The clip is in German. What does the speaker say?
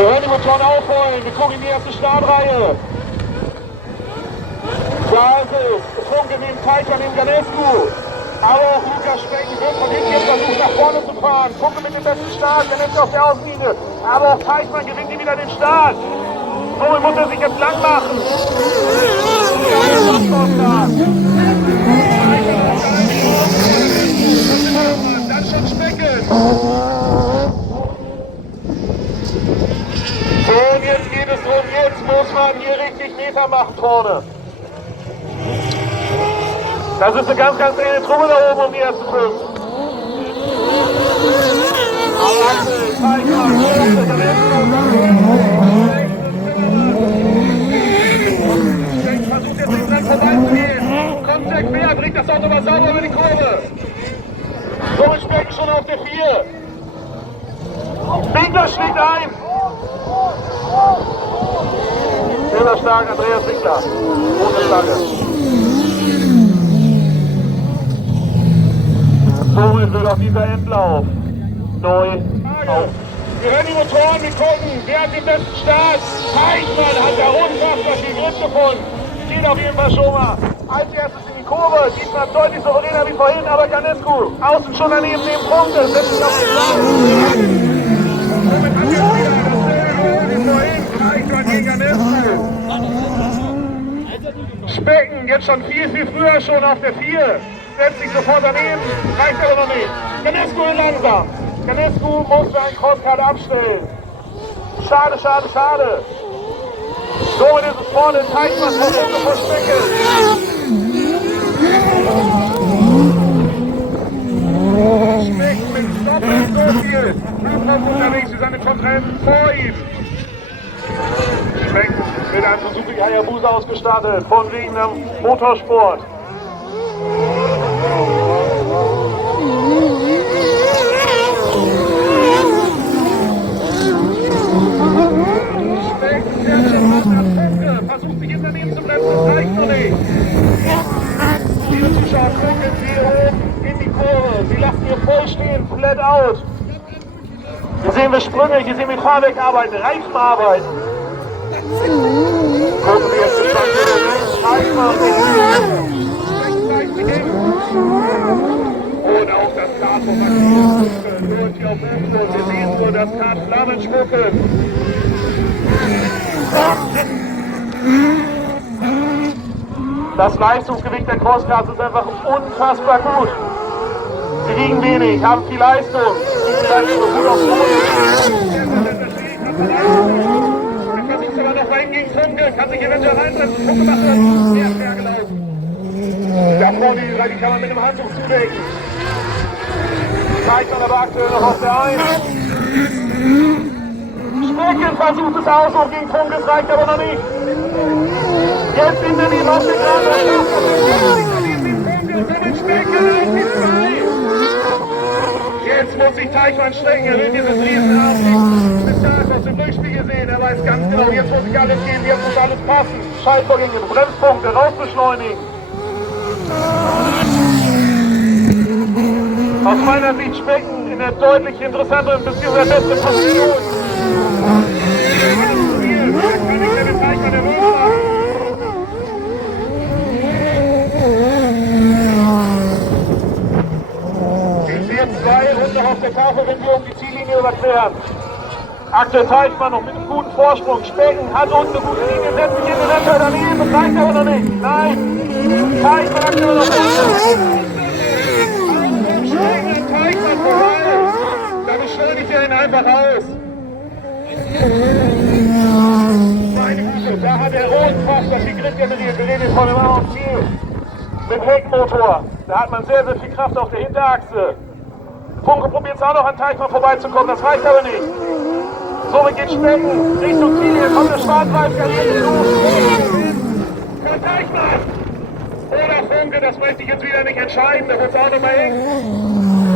Wir hören die Motoren aufheulen, wir gucken in die erste Startreihe. Da ist es, Funke neben Teichmann, neben Ganescu. Aber auch Lukas Specken wird von hinten jetzt versucht nach vorne zu fahren. Funke mit dem besten Start, Ganescu auf der Außenlinie. Aber auch Teichmann gewinnt hier wieder den Start. Somit muss er sich jetzt lang machen. Dann schon Specken. So, und jetzt geht es drum, jetzt muss man hier richtig Meter machen vorne. Das ist eine ganz, ganz enge Truppe da oben um die ersten 5. Versucht jetzt nicht dran vorbeizugehen. Kommt sehr quer, bringt das Auto mal sauber über die Kurve. Somit Specken schon auf der 4. Winkler schlägt ein. Sehr stark, Andreas Winkler. Ohne Flagge. Somit wird auch dieser Endlauf neu auf. Wir hören die Motoren, wir gucken, wer hat den besten Start? Teichmann hat da unfassbar viel Griff gefunden. Geht auf jeden Fall schon mal als erstes in die Kurve. Diesmal deutlich souveräner wie vorhin, aber Ganescu außen schon daneben neben Punkte. Setzt sich auf den Plan. Somit hat jetzt wieder dasselbe wie vorhin. Teichmann gegen Ganescu. Specken jetzt schon viel, viel früher schon auf der 4. Setzt sich sofort daneben, reicht aber noch nicht. Ganescu langsam. Ganescu muss seinen Crosskarte abstellen. Schade, schade, schade. Somit ist es vorne Teichmann vor Specken. Specken mit doppelt so viel. Blutdruck unterwegs wie seine Konkurrenten vor ihm. Specken mit einem Suzuki Hayabusa ausgestattet von wegen am Motorsport. Versucht sich jetzt daneben zu bleiben, das reicht noch nicht. Liebe Zuschauer, gucken Sie oben in die Kurve. Sie lassen hier voll stehen, flat out. Hier sehen wir Sprünge, hier sehen wir Fahrwerk arbeiten, Reifen arbeiten. Gucken Sie jetzt die Reifen und auch das Kart von Max wird hier auf Hochsturz. Wir sehen nur das Kart Flammen spucken. Das Leistungsgewicht der Crosscars ist einfach unfassbar gut. Sie wiegen wenig, haben viel Leistung. Die vielleicht so gut auf Boden. Er versucht aber noch mal hin gegen Funke, kann sich eventuell reinsetzen. Funke macht das sehr schwer gelaufen. Da vorne die kann man mit dem Handtuch zudecken. Zeigt man aber aktuell noch auf der 1. Specken versucht es aus, auch gegen Funke, es reicht aber noch nicht. Jetzt sind wir neben auf den Jetzt muss sich Teichmann strecken, er will dieses Riesenarm bis dahin aus dem Rückspiel gesehen, er weiß ganz genau, jetzt muss ich alles geben, jetzt muss alles passen. Schaltvorgänge, Bremspunkte, rausbeschleunigen. Aus meiner Sicht Specken in der deutlich interessanteren bzw. besten Position. Zwei Runden auf der Tafel, wenn wir um die Ziellinie überqueren. Aktuell Teichmann noch mit einem guten Vorsprung. Specken hat unten eine gute Linie, setzt sich in den Wetter daneben, das reicht aber noch nicht. Nein, Teichmann aktuell noch Specken, Teichmann vorbei. Da beschleunigt er ihn einfach aus. Meine Güte, da hat er unfassbar viel Grip generiert. Wir reden von einem Ziel. Mit Heckmotor, da hat man sehr, sehr viel Kraft auf der Hinterachse. Funke probiert es auch noch an Teichmann vorbeizukommen, das reicht aber nicht. Somit geht Specken Richtung Ziel, hier kommt der Schwarzwald garniert zu. Für Teichmann! Oder Funke, das möchte ich jetzt wieder nicht entscheiden, da wird es auch nochmal eng.